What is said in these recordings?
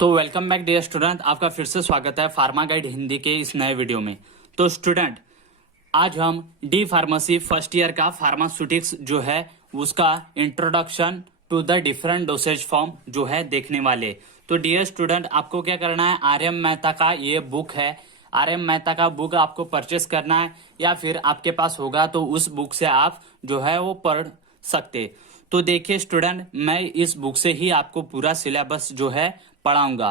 तो welcome back dear student, आपका फिर से स्वागत है फार्मा गाइड हिंदी के इस नए वीडियो में। तो स्टूडेंट, आज हम डी फार्मेसी फर्स्ट ईयर का फार्मास्यूटिक्स जो है उसका introduction to the different dosage form जो है देखने वाले। तो डियर स्टूडेंट, आपको क्या करना है, आर.एम. मेहता का ये बुक है, आर.एम. मेहता का बुक आपको परचेस करना है या फिर आपके पास होगा तो उस बुक से आप जो है वो पढ़ सकते। तो देखिए स्टूडेंट, मैं इस बुक से ही आपको पूरा सिलेबस जो है पढ़ाऊंगा।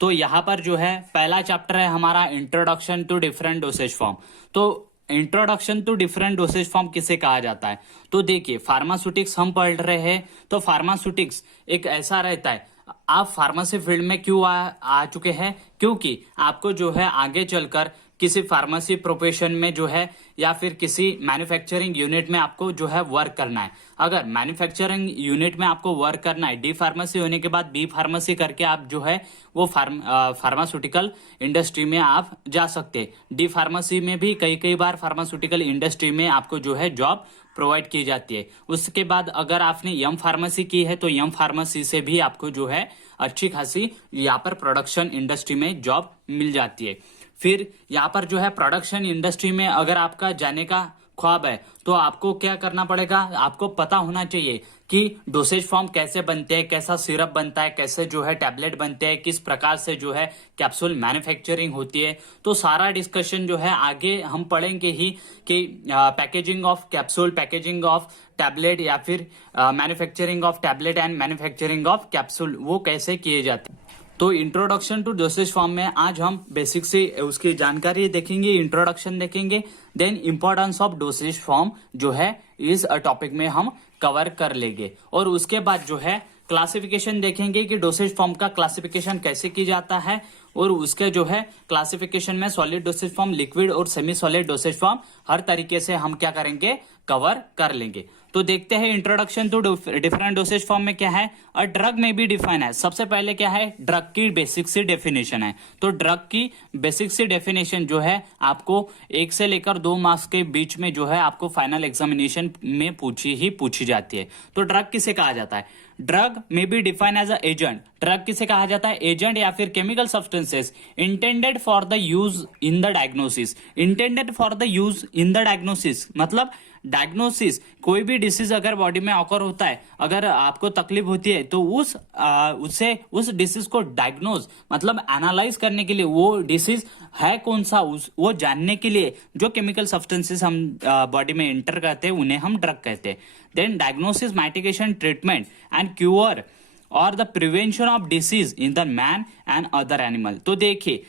तो यहाँ पर जो है पहला चैप्टर है हमारा introduction to different dosage form. तो introduction to different dosage form किसे कहा जाता है? तो देखिए, फार्मास्यूटिक्स हम पढ़ रहे हैं, तो फार्मास्यूटिक्स एक ऐसा रहता है, आप फार्मेसी फील्ड में क्यों आ चुके हैं? क्योंकि आपको जो है आगे चलकर किसी फार्मेसी प्रोफेशन में जो है या फिर किसी मैन्युफैक्चरिंग यूनिट में आपको जो है वर्क करना है। अगर मैन्युफैक्चरिंग यूनिट में आपको वर्क करना है, डी फार्मेसी होने के बाद बी फार्मेसी करके आप जो है वो फार्मास्यूटिकल इंडस्ट्री में आप जा सकते। डी फार्मेसी में भी कई बार फार्मास्यूटिकल इंडस्ट्री में आपको जो है जॉब प्रोवाइड की जाती है। उसके बाद अगर आपने एम फार्मेसी की है तो एम फार्मेसी से भी आपको जो है अच्छी खासी यहाँ पर प्रोडक्शन इंडस्ट्री में जॉब मिल जाती है। फिर यहाँ पर जो है प्रोडक्शन इंडस्ट्री में अगर आपका जाने का ख्वाब है तो आपको क्या करना पड़ेगा, आपको पता होना चाहिए कि डोसेज फॉर्म कैसे बनते हैं, कैसा सिरप बनता है, कैसे जो है टैबलेट बनते हैं, किस प्रकार से जो है कैप्सूल मैन्युफैक्चरिंग होती है। तो सारा डिस्कशन जो है आगे हम पढ़ेंगे ही कि packaging of capsule, packaging of tablet या फिर manufacturing of tablet and manufacturing of capsule वो कैसे किए जाते हैं। तो इंट्रोडक्शन टू डोसेज फॉर्म में आज हम बेसिक से उसकी जानकारी देखेंगे, इंट्रोडक्शन देखेंगे, then importance of dosage form जो है इस टॉपिक में हम कवर कर लेंगे। और उसके बाद जो है क्लासिफिकेशन देखेंगे कि डोसेज फॉर्म का क्लासिफिकेशन कैसे की जाता है, और उसके जो है क्लासिफिकेशन में सॉलिड डोसेज फॉर्म, लिक्विड और सेमी सॉलिड डोसेज फॉर्म हर तरीके से हम क्या करेंगे, कवर कर लेंगे। तो देखते हैं introduction to different dosage form में क्या है। और ड्रग में भी डिफाइन है। सबसे पहले क्या है, ड्रग की बेसिक सी डेफिनेशन है। तो ड्रग की बेसिक सी डेफिनेशन जो है आपको 1 से लेकर 2 मार्क्स के बीच में जो है आपको फाइनल एग्जामिनेशन में पूछी जाती है। तो ड्रग किसे कहा जाता है? ड्रग में be define as a agent. Drug किसे कहा जाता है? एजेंट या फिर chemical substances intended for the use in the diagnosis. Intended for the use in the diagnosis मतलब डायग्नोसिस, कोई भी डिसीज अगर बॉडी में ऑकर होता है, अगर आपको तकलीफ होती है तो उस डिसीज को डायग्नोज मतलब एनालाइज करने के लिए, वो डिसीज है कौन सा वो जानने के लिए जो केमिकल सब्सटेंसेस हम बॉडी में एंटर करते हैं उन्हें हम ड्रग कहते हैं। Then diagnosis, mitigation, treatment and cure और the prevention of disease in the man and other animal. तो देखिए,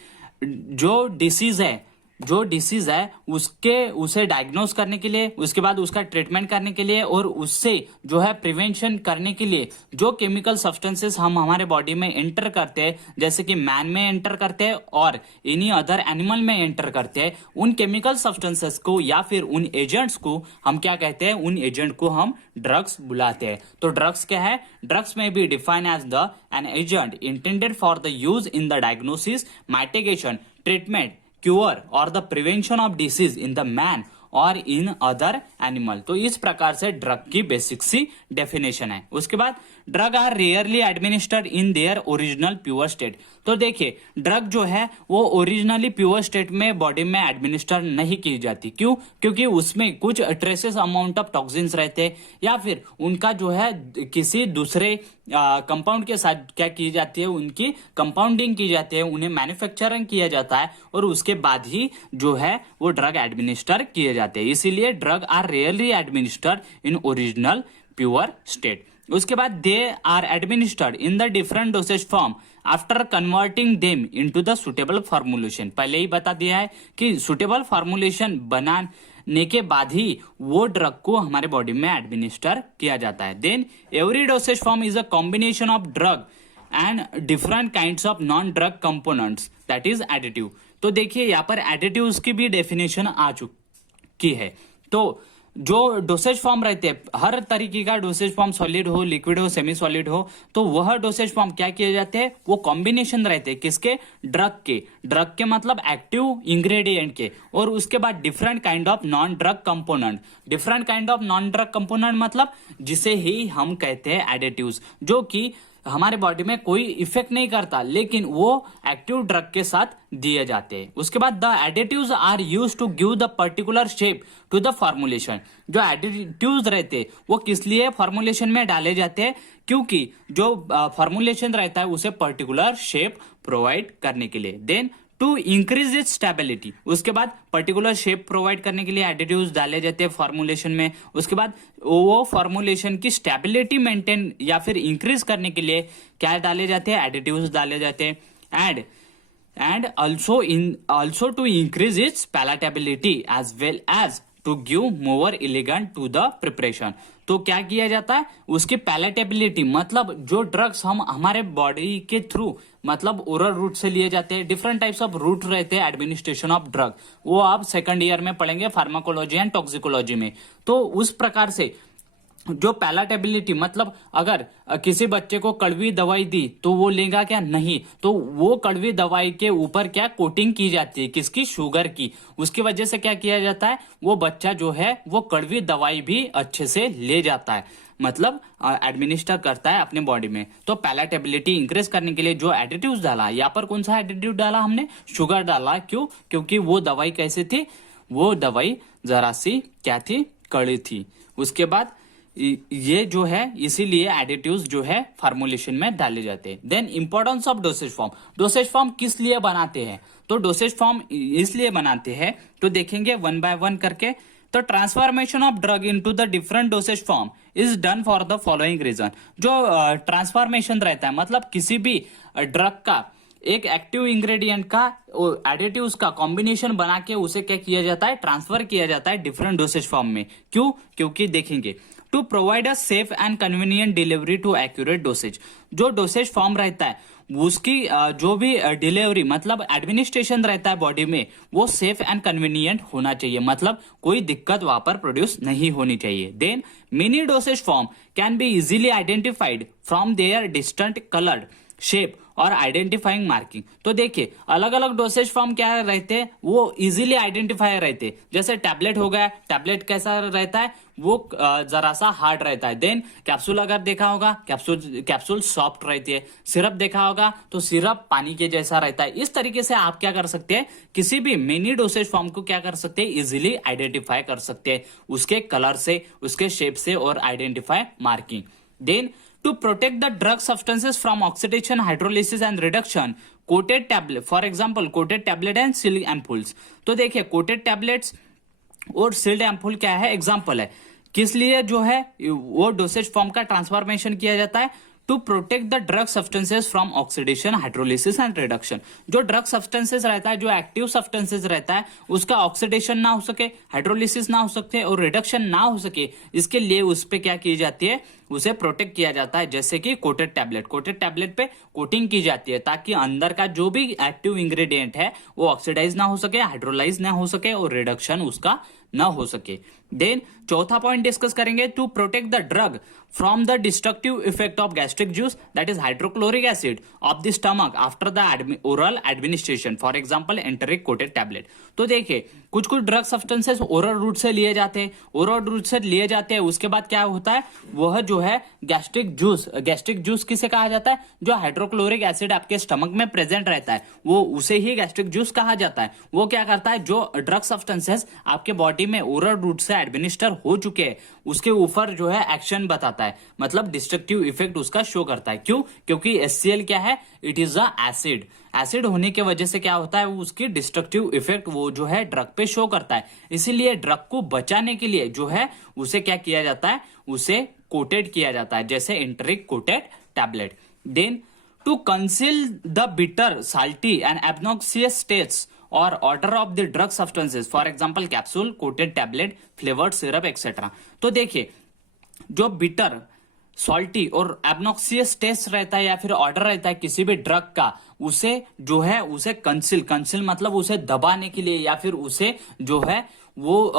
जो डिसीज है उसे डायग्नोज करने के लिए, उसके बाद उसका ट्रीटमेंट करने के लिए और उससे जो है प्रिवेंशन करने के लिए जो केमिकल सब्सटेंसेस हम हमारे बॉडी में एंटर करते हैं, जैसे कि मैन में एंटर करते हैं और एनी अदर एनिमल में एंटर करते हैं, उन केमिकल सब्सटेंसेस को या फिर उन एजेंट्स को हम क्या कहते हैं? उन एजेंट को हम ड्रग्स बुलाते हैं। तो ड्रग्स क्या है? ड्रग्स में be define as an agent intended for the use in the diagnosis, mitigation, treatment, cure और the prevention of disease in the man और इन अदर एनिमल। तो इस प्रकार से ड्रग की बेसिक सी डेफिनेशन है। उसके बाद drug are rarely administered in their original pure state. तो देखिए, ड्रग जो है वो ओरिजिनली प्योर स्टेट में बॉडी में एडमिनिस्टर नहीं की जाती। क्यों? क्योंकि उसमें कुछ ट्रेसेस अमाउंट ऑफ टॉक्सिन्स रहते हैं या फिर उनका जो है किसी दूसरे कंपाउंड के साथ क्या की जाती है, उनकी कंपाउंडिंग की जाती है, उन्हें मैन्युफैक्चरिंग किया जाता है और उसके बाद ही जो है वो ड्रग एडमिनिस्टर किए जाते हैं। इसीलिए drug are rarely administered in original pure state. उसके बाद they are administered in the different dosage form after converting them into the suitable formulation. पहले ही बता दिया है कि सुटेबल फॉर्मुलेशन बनाने के बाद ही वो ड्रग को हमारे बॉडी में एडमिनिस्टर किया जाता है। Then every dosage form is a combination of drug and different kinds of non drug components, that is additive. तो देखिए, यहाँ पर एडिटिव्स की भी डेफिनेशन आ चुकी है। तो जो डोसेज फॉर्म रहते हैं, हर तरीके का डोसेज फॉर्म, सॉलिड हो, लिक्विड हो, सेमी सॉलिड हो, तो वह डोसेज फॉर्म क्या किए जाते हैं? वो कॉम्बिनेशन रहते हैं किसके? ड्रग के मतलब एक्टिव इंग्रेडिएंट के, और उसके बाद different kind of non drug component. Different kind of non drug component मतलब जिसे ही हम कहते हैं एडिटिव्स, जो कि हमारे बॉडी में कोई इफेक्ट नहीं करता, लेकिन वो एक्टिव ड्रग के साथ दिए जाते हैं। उसके बाद the additives are used to give the particular shape to the formulation. जो एडिटिव्स रहते हैं वो किस लिए फॉर्मुलेशन में डाले जाते हैं? क्योंकि जो फॉर्मुलेशन रहता है उसे पर्टिकुलर शेप प्रोवाइड करने के लिए। Then to increase it stability, उसके बाद पर्टिकुलर शेप प्रोवाइड करने के लिए एडिटिव्स डाले जाते हैं फॉर्मुलेशन में। उसके बाद वो फॉर्मुलेशन की स्टेबिलिटी मेंटेन या फिर इंक्रीज करने के लिए क्या डाले जाते हैं? एडिटिव्स डाले जाते हैं। And also to increase its palatability as well as to give more elegant to the preparation। तो क्या किया जाता है? उसकी पैलेटेबिलिटी मतलब जो ड्रग्स हम हमारे बॉडी के थ्रू मतलब ओरल रूट से लिए जाते हैं, डिफरेंट टाइप्स ऑफ रूट रहते हैं एडमिनिस्ट्रेशन ऑफ ड्रग, वो आप सेकंड ईयर में पढ़ेंगे फार्माकोलॉजी एंड टॉक्सिकोलॉजी में। तो उस प्रकार से जो पैलेटेबिलिटी मतलब अगर किसी बच्चे को कड़वी दवाई दी तो वो लेगा क्या? नहीं। तो वो कड़वी दवाई के ऊपर क्या कोटिंग की जाती है? किसकी? शुगर की। उसकी वजह से क्या किया जाता है? वो बच्चा जो है वो कड़वी दवाई भी अच्छे से ले जाता है, मतलब एडमिनिस्टर करता है अपने बॉडी में। तो पैलेटेबिलिटी इंक्रीज करने के लिए जो एडिटिव्स डाला, यहाँ पर कौन सा एडिटिव डाला हमने? शुगर डाला। क्यों? क्योंकि वो दवाई कैसी थी? वो दवाई जरा सी क्या थी? कड़ी थी। उसके बाद ये जो है इसीलिए एडिटिव्स जो है फार्मूलेशन में डाले जाते हैं। Then importance of dosage form. Dosage form किस लिए बनाते हैं? तो डोसेज फॉर्म इसलिए बनाते हैं, तो देखेंगे वन बाय वन करके। तो transformation of drug into the different dosage form is done for the following reason. जो ट्रांसफॉर्मेशन रहता है मतलब किसी भी ड्रग का एक एक्टिव इंग्रेडिएंट का एडिटिव्स का कॉम्बिनेशन बना के उसे क्या किया जाता है? ट्रांसफर किया जाता है डिफरेंट डोसेज फॉर्म में। क्यों? क्योंकि देखेंगे to provide a safe and convenient delivery to accurate dosage. जो डोसेज फॉर्म रहता है उसकी जो भी डिलीवरी मतलब एडमिनिस्ट्रेशन रहता है बॉडी में वो सेफ एंड कन्वीनियंट होना चाहिए, मतलब कोई दिक्कत वहां पर प्रोड्यूस नहीं होनी चाहिए। Then mini dosage form can be easily identified from their distinct coloured shape और आइडेंटिफाइंग मार्किंग। तो देखिए अलग अलग डोसेज फॉर्म क्या रहते हैं? वो इजीली आइडेंटिफाई रहते हैं। जैसे टैबलेट हो गया, टैबलेट कैसा रहता है? वो जरा सा हार्ड रहता है। देन कैप्सूल अगर देखा होगा, कैप्सूल सॉफ्ट रहती है। सिरप देखा होगा तो सिरप पानी के जैसा रहता है। इस तरीके से आप क्या कर सकते हैं? किसी भी मिनी डोसेज फॉर्म को क्या कर सकते हैं? इजीली आइडेंटिफाई कर सकते हैं उसके कलर से, उसके शेप से और identify marking. Then to protect the drug substances from oxidation, hydrolysis and reduction, coated tablet, for example coated tablet and sealed ampoules। तो देखिए coated tablets और सील्ड एम्पूल क्या है? एग्जाम्पल है। किस लिए जो है वो डोसेज फॉर्म का ट्रांसफॉर्मेशन किया जाता है? To protect the drug substances from oxidation, hydrolysis and reduction. जो ड्रग सब्सटेंसेस रहता है, जो एक्टिव सब्सटेंसेस रहता है, उसका ऑक्सीडेशन ना हो सके, हाइड्रोलिसिस ना हो सके और रिडक्शन ना हो सके, इसके लिए उस पर क्या की जाती है? उसे प्रोटेक्ट किया जाता है। जैसे कि कोटेड टैबलेट पे कोटिंग की जाती है ताकि अंदर का जो भी एक्टिव इंग्रेडिएंट है वो ऑक्सीडाइज ना हो सके, हाइड्रोलाइज ना हो सके और रिडक्शन उसका ना हो सके। देन चौथा पॉइंट डिस्कस करेंगे to protect the drug from the destructive effect of gastric juice that is hydrochloric acid of the stomach after the oral administration, for example enteric coated tablet. तो देखिए कुछ drug substances oral route से लिए जाते हैं, उसके बाद क्या होता है? वह जो है गैस्ट्रिक जूस किसे कहा जाता है? जो हाइड्रोक्लोरिक एसिड आपके स्टमक में प्रेजेंट रहता है वो उसे ही गैस्ट्रिक जूस कहा जाता है। वो क्या करता है? जो ड्रग सब्सटेंसेस आपके बॉडी में ओरल रूट से एडमिनिस्टर हो चुके हैं उसके ऊपर जो है एक्शन बताता है, मतलब डिस्ट्रक्टिव इफेक्ट उसका शो करता है। क्यों? क्योंकि HCl क्या है? इट इज अ एसिड होने की वजह से क्या होता है? उसकी डिस्ट्रक्टिव इफेक्ट वो जो है ड्रग पे शो करता है। इसीलिए ड्रग को बचाने के लिए जो है उसे क्या किया जाता है? उसे कोटेड किया जाता है, जैसे enteric coated tablet. Then to conceal the bitter, salty and obnoxious taste और order of the drug substances, for example capsule, coated tablet, flavoured syrup etcetera. तो देखिए जो बिटर, सॉल्टी और एब्नॉक्सियस टेस्ट रहता है या फिर ऑर्डर रहता है किसी भी ड्रग का, उसे जो है उसे कंसील मतलब उसे दबाने के लिए या फिर उसे जो है वो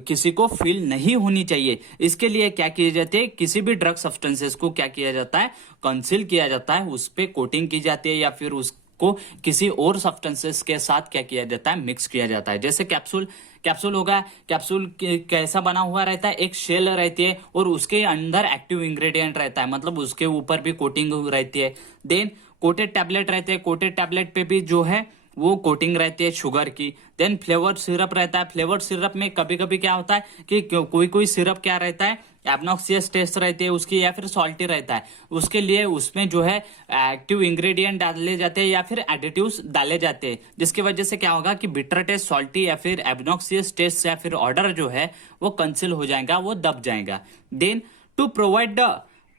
किसी को फील नहीं होनी चाहिए। इसके लिए क्या किए जाते हैं? किसी भी ड्रग सब्सटेंसेस को क्या किया जाता है? कंसील किया जाता है, उस पे कोटिंग की जाती है या फिर को किसी और सब्सटेंसेस के साथ क्या किया जाता है, मिक्स किया जाता है। जैसे कैप्सूल होगा, कैप्सूल कैसा बना हुआ रहता है, एक शेल रहती है और उसके अंदर एक्टिव इंग्रेडिएंट रहता है, मतलब उसके ऊपर भी कोटिंग रहती है। देन कोटेड टैबलेट रहते हैं, कोटेड टैबलेट पे भी जो है वो कोटिंग रहती है शुगर की। देन फ्लेवर्ड सिरप रहता है, फ्लेवर्ड सिरप में कभी कभी क्या होता है कि कोई कोई सिरप क्या रहता है, एब्नॉक्सियस टेस्ट रहती है उसकी या फिर सॉल्टी रहता है, उसके लिए उसमें जो है एक्टिव इंग्रेडिएंट डाले जाते हैं या फिर एडिटिव्स डाले जाते हैं, जिसकी वजह से क्या होगा कि बिटर टेस्ट, सॉल्टी या फिर एब्नॉक्सियस टेस्ट या फिर ऑर्डर जो है वो कैंसिल हो जाएगा, वो दब जाएगा। Then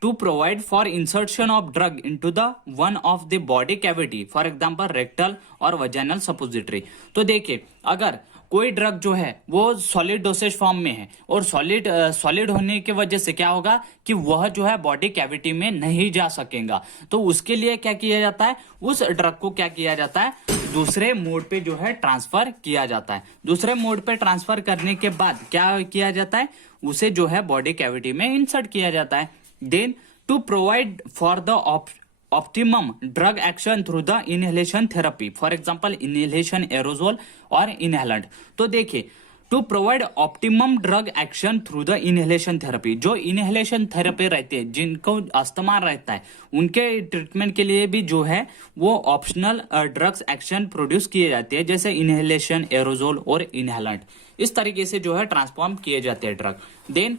to provide for insertion of drug into the one of the body cavity, for example rectal और vaginal suppository। तो देखिए अगर कोई ड्रग जो है वो सॉलिड डोसेज फॉर्म में है और सॉलिड होने की वजह से क्या होगा कि वह जो है बॉडी कैविटी में नहीं जा सकेगा, तो उसके लिए क्या किया जाता है, उस ड्रग को क्या किया जाता है, दूसरे मोड पे जो है ट्रांसफर किया जाता है। दूसरे मोड पे ट्रांसफर करने के बाद क्या किया जाता है, उसे जो है बॉडी कैविटी में इंसर्ट किया जाता है। Then to provide for the optimum drug action through the inhalation therapy, for example inhalation aerosol और inhalant। तो देखिए to provide optimum drug action through the inhalation therapy, जो इनहेलेशन थेरेपी रहते हैं जिनको अस्थमा रहता है उनके ट्रीटमेंट के लिए भी जो है वो ऑप्शनल ड्रग्स एक्शन प्रोड्यूस किए जाते हैं, जैसे इनहेलेशन एरोजोल और इनहेलेंट। इस तरीके से जो है ट्रांसफॉर्म किए जाते हैं drug. Then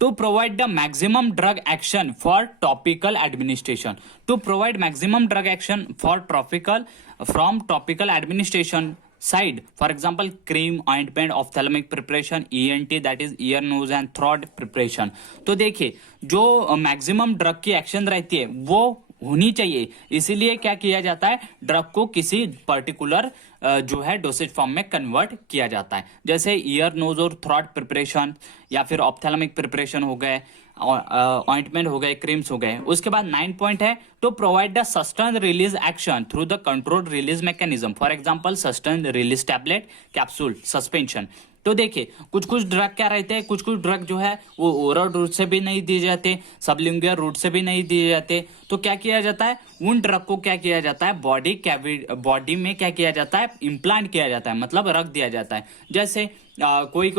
to provide the maximum drug action for topical administration, to provide maximum drug action for topical administration side, for example cream, ointment, ophthalmic preparation, ENT that is ear, nose and throat preparation। तो देखिए जो maximum drug की action रहती है वो होनी चाहिए, इसीलिए क्या किया जाता है, ड्रग को किसी पर्टिकुलर जो है डोसेज फॉर्म में कन्वर्ट किया जाता है, जैसे ईयर, नोज और थ्रोट प्रिपरेशन या फिर ऑप्थेल्मिक प्रिपरेशन हो गए, ऑइंटमेंट हो गए, क्रीम्स हो गए। उसके बाद 9 पॉइंट है to provide the sustained release action through the controlled release mechanism, for example sustained release tablet, capsule, suspension. तो देखिए कुछ ड्रग क्या रहते हैं, कुछ ड्रग जो है वो ओरल रूट से भी नहीं दिए जाते, सबलिंगुअल रूट से भी नहीं दिए जाते। तो क्या किया जाता है, उन ड्रग को क्या किया जाता है, बॉडी में क्या किया जाता है, इम्प्लांट किया जाता है, मतलब रख दिया जाता है। जैसे कोई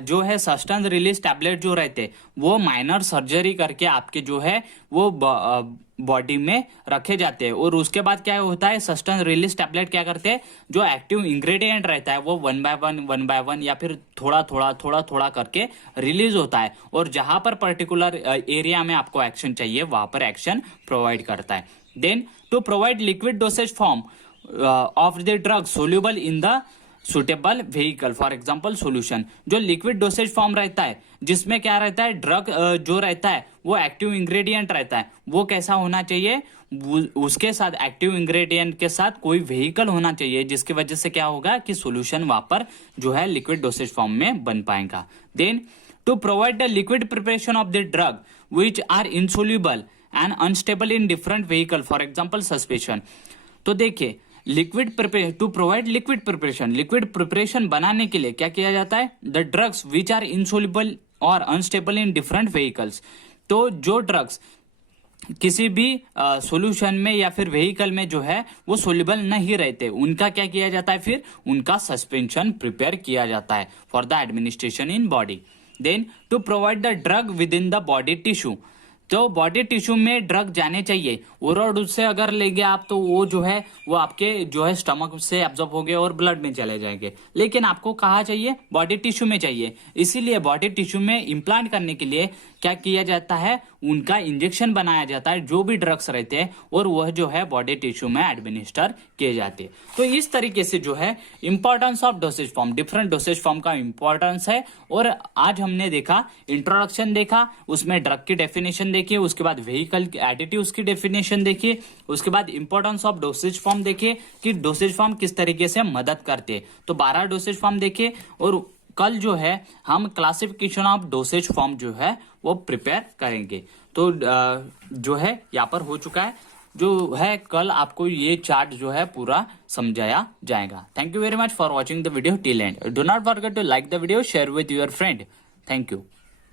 जो है सस्टेन्ड रिलीज टैबलेट जो रहते वो माइनर सर्जरी करके आपके जो है वो बॉडी में रखे जाते हैं, और उसके बाद क्या होता है, सस्टेन्ड रिलीज टैबलेट क्या करते हैं, जो एक्टिव इंग्रेडिएंट रहता है वो वन बाय वन या फिर थोड़ा करके रिलीज होता है, और जहां पर पर्टिकुलर एरिया में आपको एक्शन चाहिए वहां पर एक्शन प्रोवाइड करता है। Then to provide liquid dosage form of the drug soluble in the suitable vehicle, for example solution. जो लिक्विड डोसेज फॉर्म रहता है जिसमें क्या रहता है, ड्रग जो रहता है वो एक्टिव इंग्रेडिएंट रहता है, वो कैसा होना चाहिए, उसके साथ एक्टिव इंग्रेडिएंट के साथ कोई व्हीकल होना चाहिए, जिसकी वजह से क्या होगा कि सॉल्यूशन वहां पर जो है लिक्विड डोसेज फॉर्म में बन पाएगा। Then to provide the liquid preparation of the drug which are insoluble and unstable in different vehicle, for example suspension. तो देखिए टू प्रोवाइड लिक्विड प्रिपरेशन बनाने के लिए क्या किया जाता है, the drugs which are insoluble और अनस्टेबल इन डिफरेंट व्हीकल्स। तो जो ड्रग्स किसी भी सॉल्यूशन में या फिर व्हीकल में जो है वो सोल्यूबल नहीं रहते, उनका क्या किया जाता है, फिर उनका सस्पेंशन प्रिपेयर किया जाता है for the administration in body. Then to provide the drug within the body tissue, तो बॉडी टिश्यू में ड्रग जाने चाहिए, ओरल रूट से अगर लेंगे आप तो वो जो है वो आपके जो है स्टमक से एब्जॉर्ब हो गए और ब्लड में चले जाएंगे, लेकिन आपको कहाँ चाहिए, बॉडी टिश्यू में चाहिए। इसीलिए बॉडी टिश्यू में इम्प्लांट करने के लिए क्या किया जाता है, उनका इंजेक्शन बनाया जाता है जो भी ड्रग्स रहते हैं, और वह जो है बॉडी टिश्यू में एडमिनिस्टर किए जाते हैं। तो इस तरीके से जो है importance of dosage form, different dosage form का इंपॉर्टेंस है। और आज हमने देखा इंट्रोडक्शन देखा, उसमें ड्रग की डेफिनेशन देखिए, उसके बाद व्हीकल एडिटिव्स की डेफिनेशन देखिए, उसके बाद इंपॉर्टेंस ऑफ डोसेज फॉर्म देखिए कि डोसेज फॉर्म किस तरीके से मदद करते हैं। तो 12 डोसेज फॉर्म देखिए, और कल जो है हम क्लासिफिकेशन ऑफ डोसेज फॉर्म जो है वो प्रिपेयर करेंगे। तो जो है यहाँ पर हो चुका है, जो है कल आपको ये चार्ट जो है पूरा समझाया जाएगा। Thank you very much for watching the video till end. Do not forget to like the video, share with your friend. Thank you.